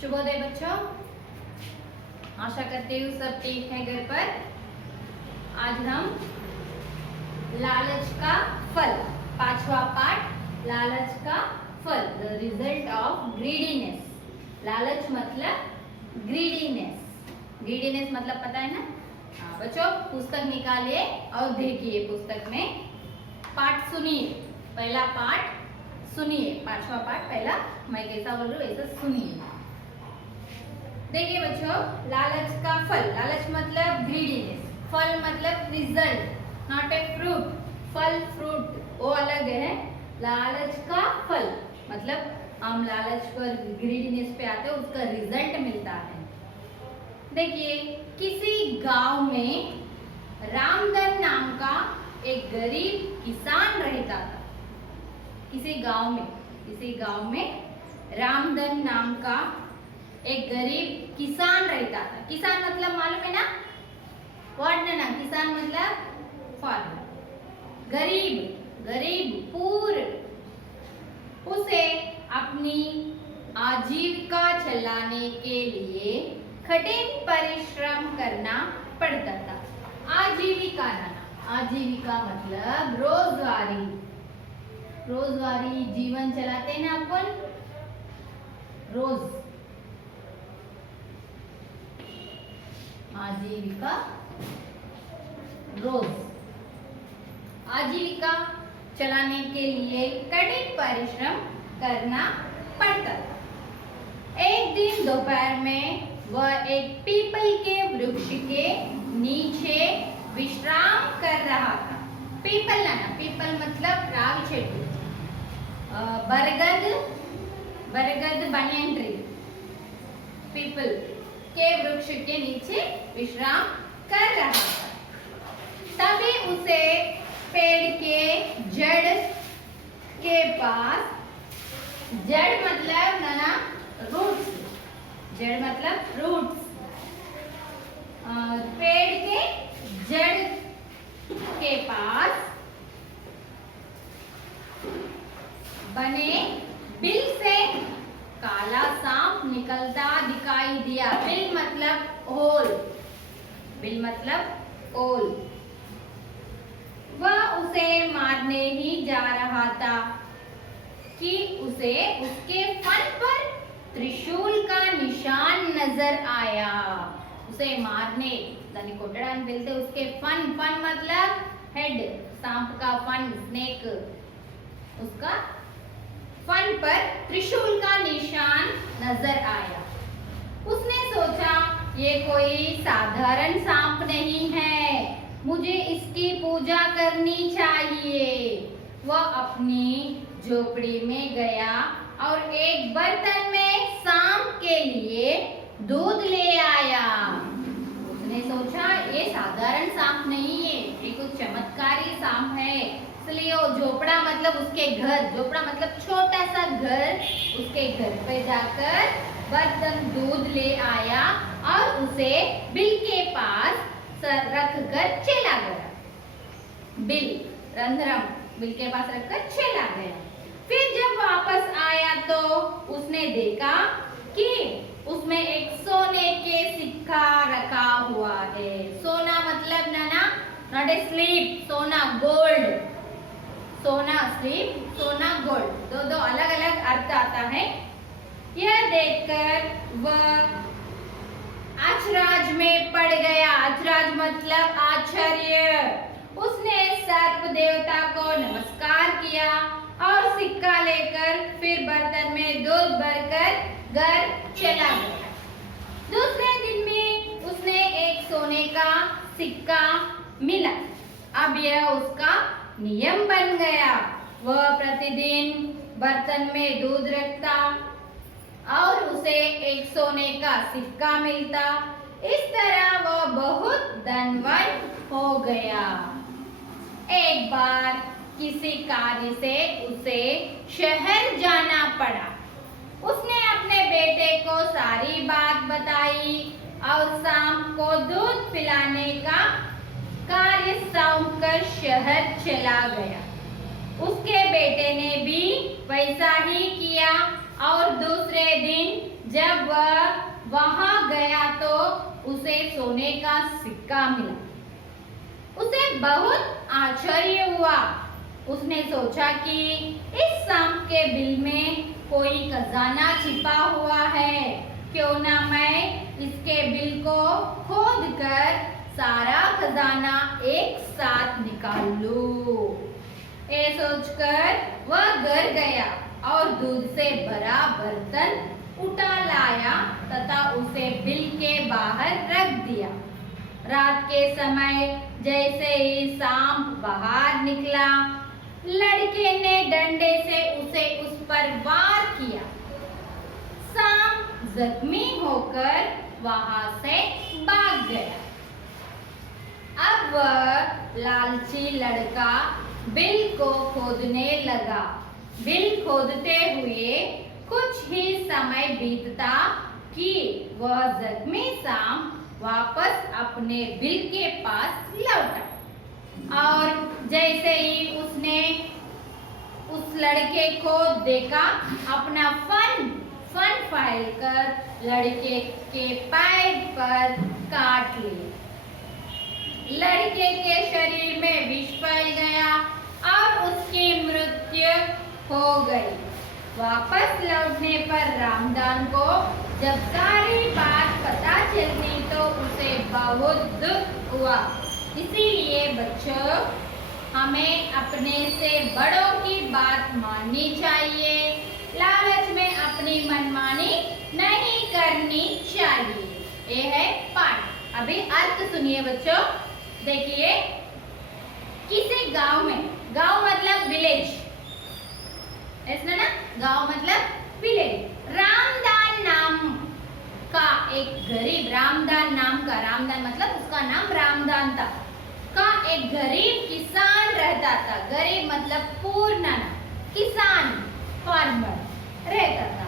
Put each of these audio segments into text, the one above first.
शुभोदय बच्चों, आशा करती हूँ सब ठीक है घर पर। आज हम लालच का फल, पांचवा पाठ, लालच का फल, द रिजल्ट ऑफ ग्रीडीनेस। लालच मतलब ग्रीडीनेस। ग्रीडीनेस मतलब पता है ना? हाँ बच्चों, पुस्तक निकालिए और देखिए पुस्तक में पाठ सुनिए। पहला पाठ सुनिए, पांचवा पाठ पहला, मैं कैसा बोल रही हूँ वैसा सुनिए। देखिए बच्चों, लालच का फल, लालच मतलब ग्रीडीनेस, फल मतलब रिजल्ट, नॉट ए फ्रूट। फल फ्रूट वो अलग है। लालच का फल मतलब हम लालच पर ग्रीडीनेस पे आते हैं, उसका रिजल्ट मिलता है। देखिए, किसी गांव में रामधन नाम का एक गरीब किसान रहता था। किसी गांव में रामधन नाम का एक गरीब किसान रहता था। किसान मतलब मालूम है ना? वर्ड ना, किसान मतलब फार्मर। गरीब पूर। उसे अपनी आजीविका चलाने के लिए कठिन परिश्रम करना पड़ता था। आजीविका मतलब रोजवारी जीवन चलाते हैं ना अपन, रोज। आजीविका रोज, आजीविका चलाने के लिए कठिन परिश्रम करना पड़ता था। एक दिन दोपहर में वह एक पीपल के वृक्ष के नीचे विश्राम कर रहा था। पीपल मतलब राग चेट्टू, बरगद बनियन ट्री, पीपल के वृक्ष के नीचे विश्राम कर रहा था। तभी उसे पेड़ के जड़ के पास, जड़ मतलब नाना रूट्स, जड़ मतलब रूट्स, पेड़ के जड़ के पास बने बिल से काला सांप निकलता दिखाई दिया। बिल मतलब ओल। वह उसे मारने ही जा रहा था कि उसे उसके फन पर त्रिशूल का निशान नजर आया। उसे मारने दानी कोटड़ान बोलते, उसके फन मतलब हेड, सांप का फन, स्नेक, उसका फन पर त्रिशूल का निशान नजर आया। उसने सोचा, ये कोई साधारण सांप नहीं है, मुझे इसकी पूजा करनी चाहिए। वह अपनी झोपड़ी में गया और एक बर्तन में सांप के लिए दूध ले आया। उसने सोचा ये साधारण सांप नहीं है, ये कुछ चमत्कारी सांप है, इसलिए वो झोपड़ा मतलब उसके घर, झोपड़ा मतलब छोटा सा घर, उसके घर पे जाकर बर्तन दूध ले आया और उसे बिल के पास रख कर चला गया। बिल रंध्रम बिल के पास रखकर चला गया। फिर जब वापस आया तो उसने देखा कि उसमें एक सोने के सिक्का रखा हुआ है। सोना मतलब नाना, नॉट ए स्लीप, सोना गोल्ड, सोना स्लीप, सोना गोल्ड, दो अलग अलग अर्थ आता है। यह देखकर वह अचरज में पड़ गया। अचरज मतलब आश्चर्य। उसने सर्प देवता को नमस्कार किया और सिक्का लेकर फिर बर्तन में दूध भरकर घर चला गया। दूसरे दिन में उसने एक सोने का सिक्का मिला। अब यह उसका नियम बन गया। वह प्रतिदिन बर्तन में दूध रखता और उसे एक सोने का सिक्का मिलता। इस तरह वह बहुत धनवान हो गया। एक बार किसी कार्य से उसे शहर जाना पड़ा। उसने अपने बेटे को सारी बात बताई और शाम को दूध पिलाने का कार्य सौंपकर शहर चला गया। उसके बेटे ने भी वैसा ही किया और दूसरे दिन जब वह वहां गया तो उसे सोने का सिक्का मिला। उसे बहुत आश्चर्य हुआ। उसने सोचा कि इस सांप के बिल में कोई खजाना छिपा हुआ है, क्यों ना मैं इसके बिल को खोद कर सारा खजाना एक साथ निकाल लूं। ये सोचकर वह घर गया और दूध से भरा बर्तन उठा लाया तथा उसे बिल के बाहर रख दिया। रात के समय जैसे ही सांप बाहर निकला, लड़के ने डंडे से उसे उस पर वार किया। सांप जख्मी होकर वहां से भाग गया। अब वह लालची लड़का बिल को खोदने लगा। बिल खोदते हुए कुछ ही समय बीतता कि वह जख्मी सांप वापस अपने बिल के पास लौटा और जैसे ही उसने उस लड़के को देखा, अपना फन फैल कर लड़के के पैर पर काट लिया। लड़के के शरीर में विष फैल गया और उसकी मृत्यु हो गई। वापस लौटने पर रामदान को जब सारी बात पता चलती तो उसे बहुत दुख हुआ। इसीलिए बच्चों, हमें अपने से बड़ों की बात माननी चाहिए। लालच में अपनी मनमानी नहीं करनी चाहिए। ये है पाठ। अभी अर्थ सुनिए बच्चों। देखिए, किसी गांव में, गांव मतलब विलेज, ऐसा ना, गांव मतलब विलेज, रामदान नाम का एक गरीब, रामदान नाम का, रामदान मतलब उसका नाम रामदान था, का एक गरीब किसान रहता था। गरीब मतलब पूर्ण किसान, फार्मर रहता था।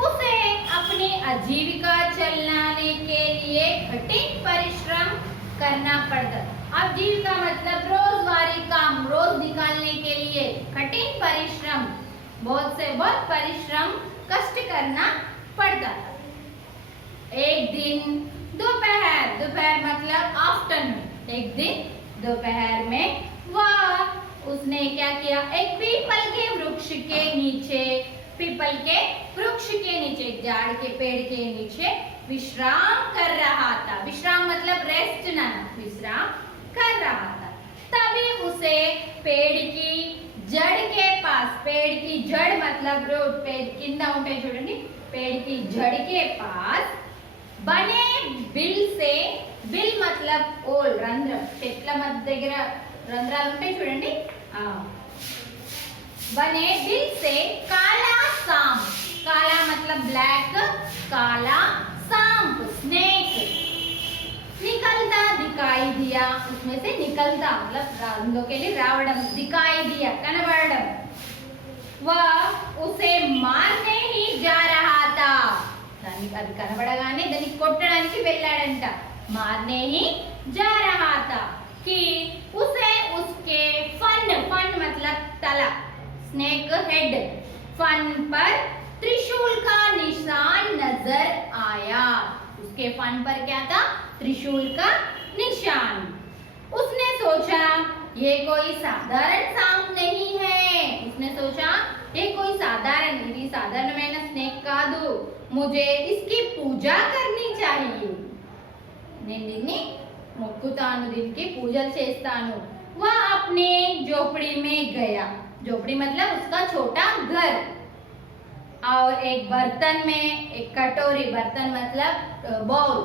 उसे अपनी आजीविका चलाने के लिए कठिन परिश्रम करना पड़ता था। आजीविका मतलब रोजगारी काम, रोज निकालने के लिए कठिन परिश्रम, बहुत से बहुत परिश्रम, कष्ट करना पड़ता था। एक दिन दोपहर, दोपहर मतलब आफ्टरनून, एक दिन दोपहर में वह उसने क्या किया, एक पीपल के वृक्ष के नीचे, पीपल के वृक्ष के नीचे, एक झाड़ के पेड़ के नीचे विश्राम कर रहा था। विश्राम मतलब रेस्ट ना, विश्राम कर रहा था। तभी उसे पेड़ की जड़ के पास, पेड़ की जड़ मतलब रोड, पेड़ किंदा उठे చూడండి, पेड़ की जड़ के पास बने बिल से, बिल मतलब ओल, రంధ్ర, చెట్ల మధ్య దగ్గర రంధ్రాలు ఉంటాయి చూడండి, बने बिल से काला सांप, काला मतलब ब्लैक, काला सांप स्नेक निकलता दिखाई दिया। उसमें से निकलता मतलब అందులోకి వెళ్ళి రావడం, दिखाई दिया కనబడడం। वह उसे मारने ही जा रहा था। దానికి అది కనబడగానే దాన్ని కొట్టడానికి వెళ్ళాడంట। मारने ही जा रहा था कि उसे उसके फन, फन मतलब तला, स्नेक हेड, फन पर त्रिशूल का निशान नजर आया। उसके फन पर क्या था, त्रिशूल का निशान। उसने सोचा ये कोई साधारण सांप नहीं है। उसने सोचा ये कोई साधारण, ఇది సాధారణమైన స్నేక్ కాదు, मुझे इसकी पूजा करनी चाहिए। నేను దీన్ని మొక్కుతాను, దీనికి పూజలు చేస్తాను। वह अपने झोपड़ी में गया। झोपड़ी मतलब उसका छोटा घर, और एक बर्तन में, एक कटोरी, बर्तन मतलब बाउल,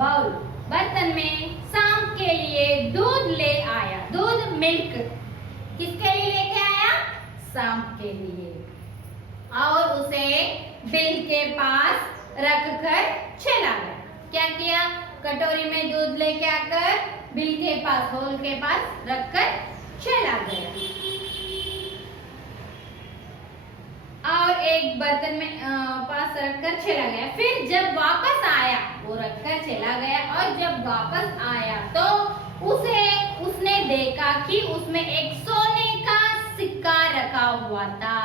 बाउल, बर्तन में सांप के लिए दूध ले आया। दूध मिल्क किसके लिए लेके आया, सांप के लिए। और उसे बिल के पास रखकर चला गया। क्या किया, कटोरी में दूध लेके आकर बिल के पास, होल के पास रखकर चला गया। और एक बर्तन में पास रखकर चला गया। फिर जब वापस आया, वो रखकर चला गया, और जब वापस आया तो उसने देखा कि उसमें एक सोने का सिक्का रखा हुआ था।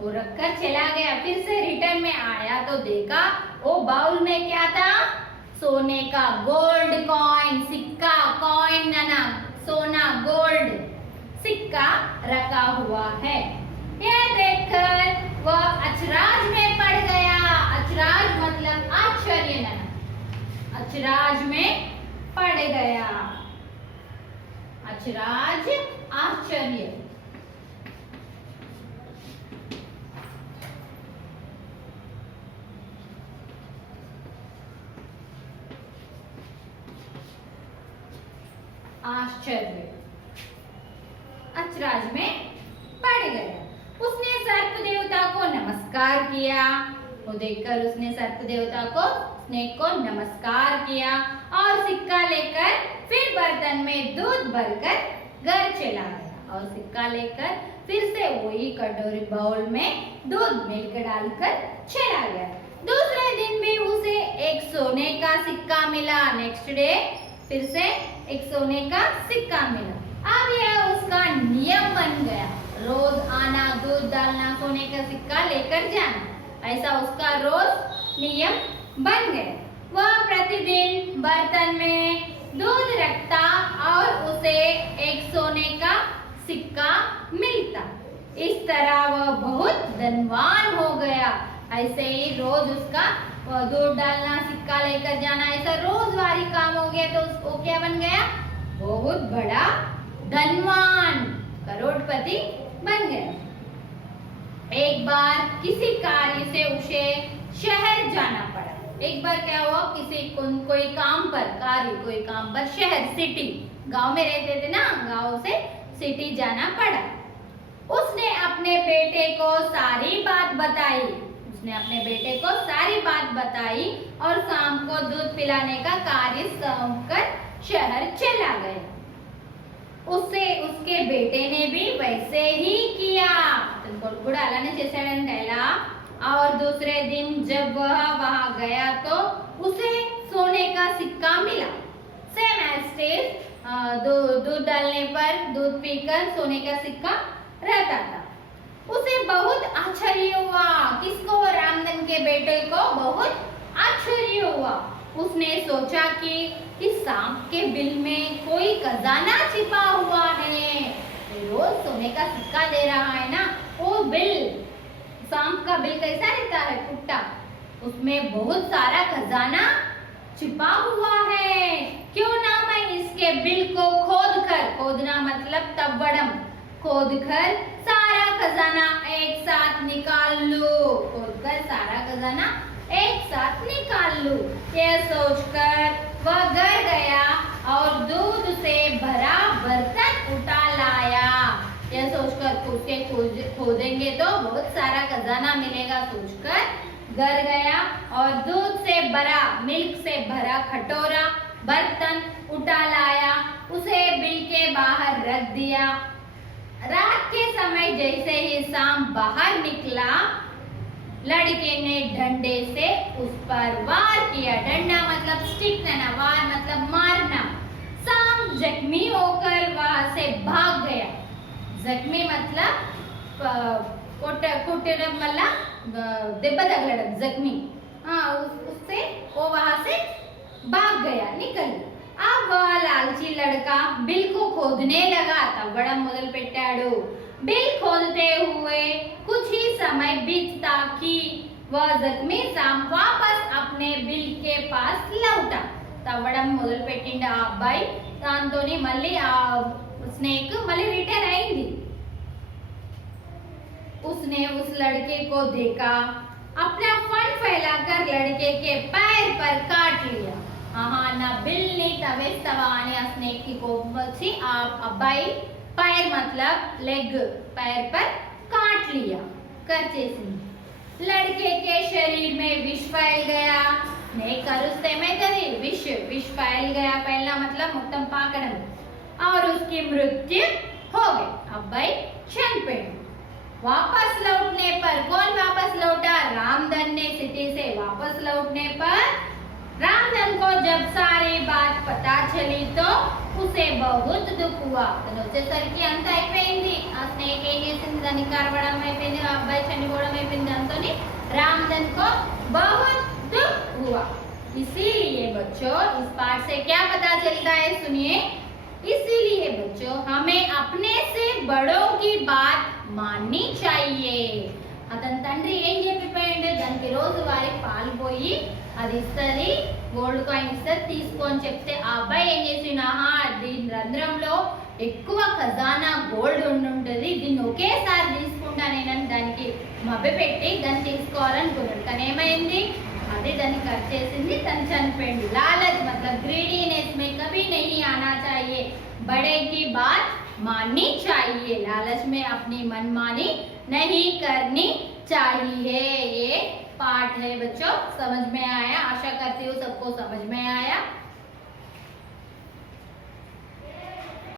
वो रखकर चला गया। फिर से रिटर्न में आया तो देखा वो बाउल में क्या था, सोने का गोल्ड कॉइन, सिक्का, कॉइन ना, सोना गोल्ड सिक्का रखा हुआ है। यह देखकर वह अचराज में पड़ गया। अचराज मतलब आश्चर्य ना, अचराज में पड़ गया। अचराज आश्चर्य। आश्चर्य, अचराज में पड़ गया। उसने सर्प देवता को नमस्कार किया। वो देखकर उसने सर्प देवता को, स्नेक को नमस्कार किया और सिक्का लेकर फिर बर्तन में दूध भरकर घर चला गया। और सिक्का लेकर फिर से वही कटोरी बाउल में दूध मिल्क डालकर चला गया। दूसरे दिन भी उसे एक सोने का सिक्का मिला। नेक्स्ट डे फिर से एक सोने का सिक्का मिला। अब यह उसका नियम बन गया, रोज आना, दूध डालना, सोने का सिक्का लेकर जाना, ऐसा उसका रोज नियम बन गया। वह प्रतिदिन बर्तन में दूध रखता और उसे एक सोने का सिक्का मिलता। इस तरह वह बहुत धनवान हो गया। ऐसे ही रोज उसका दूध डालना, सिक्का लेकर जाना, ऐसा रोजवारी काम हो गया तो उसको क्या बन गया, बहुत बड़ा धनवान, करोड़पति बन गया। एक बार किसी कार्य से उसे शहर जाना पड़ा। एक बार क्या हुआ, कोई काम पर, कार्य कोई काम पर शहर, सिटी, गांव में रहते थे ना, गांव से सिटी जाना पड़ा। उसने अपने बेटे को सारी बात बताई। उसने अपने बेटे को सारी बात बताई और शाम को दूध पिलाने का कार्य सौंपकर शहर चला गया। उससे उसके बेटे ने भी वैसे ही किया। और दूसरे दिन जब वह वहां गया तो उसे सोने का सिक्का मिला। सेम एज दूध डालने पर, दूध पीकर सोने का सिक्का रहता था। उसे बहुत आश्चर्य हुआ। किसको, रामधन के बेटे को बहुत आश्चर्य हुआ। उसने सोचा कि इस सांप के बिल में कोई खजाना छिपा हुआ है। रोज सोने का सिक्का दे रहा है ना, वो बिल, सांप का बिल कैसा रहता है, कुट्टा, उसमें बहुत सारा खजाना छिपा हुआ है। क्यों ना मैं इसके बिल को खोदना मतलब तव्वड़म, खोदकर सारा खजाना एक साथ निकाल लूं, खोदकर सारा खजाना एक साथ निकाल लूं। यह सोचकर वह घर गया और दूध से भरा बर्तन उठा लाया। यह सोचकर उसके खोदेंगे तो बहुत सारा खजाना मिलेगा, सोचकर घर गया और दूध से भरा, मिल्क से भरा कटोरा, बर्तन उठा लाया। उसे बिल के बाहर रख दिया। रात के समय जैसे ही शाम बाहर निकला, लड़के ने डंडे से उस पर वार किया। डंडा मतलब स्टिक ना, वार मतलब मारना। शाम जख्मी होकर वहां से भाग गया। जख्मी मतलब दెబ్బ तगलड़म, जख्मी, उससे वो वहां से भाग गया, निकल। अब वह लालची लड़का बिल को खोदने लगा। तव्वड़म మొదలు పెట్టాడు। बिल खोदते हुए कुछ ही समय बीतता कि वह जख्मी सांप वापस अपने बिल के पास लौटा। తవ్వడం మొదలు పెట్టిండు ఆ అబ్బాయి, దాంతోని మళ్ళీ ఆ స్నేక్ మళ్ళీ రిటర్న్ అయింది। उसने उस लड़के को देखा, अपना फन फैलाकर लड़के के पैर पर काट लिया। నా బిల్ని తవేస్తావా అని ఆ స్నేక్ కి కోపం వచ్చి ఆ అబ్బాయి पैर मतलब लेग, पैर पर काट लिया, कर చేసింది। लड़के के शरीर में विष फैल गया। स्नेक కరుస్తే ఏమైతది, विष फैल गया, फैलना मतलब మొత్తం పాకడం। और उसकी मृत्यु हो गई। अब्बाई चनिపోయాడు। वापस लौटने पर, कौन वापस लौटा, रामधन ने सिटी से वापस लौटने पर रामधन को जब सारी बात पता चली तो उसे बहुत दुख हुआ. తను వచ్చేసరికి అంత అయిపోయింది. ఆ స్నేక్ ఏం చేసింది, దాన్ని కరవడం అయిపోయింది, ఆ అబ్బాయి చనిపోవడం అయిపోయింది. దాంతోని रामधन को बहुत दुख हुआ. इसीलिए बच्चों इस पाठ से क्या पता चलता है, सुनिए. इसीलिए बच्चों हमें अपने से बड़ों की बात माननी चाहिए. అతని తండ్రి ఏం చెప్పిపోయిండు, దానికి రోజువారీ పాలు పోయి అది ఇస్తుంది, గోల్డ్ కాయిన్ ఇస్తుంది, తీసుకో అని చెప్తే ఆ అబ్బాయి ఏం చేసిండు, ఆహా దీని రంధ్రంలో ఎక్కువ ఖజానా గోల్డ్ ఉండుంటది, దీన్ని ఒకేసారి తీసుకుంటా నేనని దానికి మభ్యపెట్టి దాన్ని తీసుకోవాలనుకున్నాడు. కానీ ఏమైంది, అదే దాన్ని ఖర్చు చేసింది, తను చనిపోయింది. లాలచ్ మతలబ్ గ్రీడీనెస్ में कभी नहीं आना चाहिए, बड़े की बात माननी चाहिए. लालच में अपनी मनमानी नहीं करनी चाहिए. ये पाठ है बच्चों, समझ में आया? आशा करती हूँ सबको समझ में आया.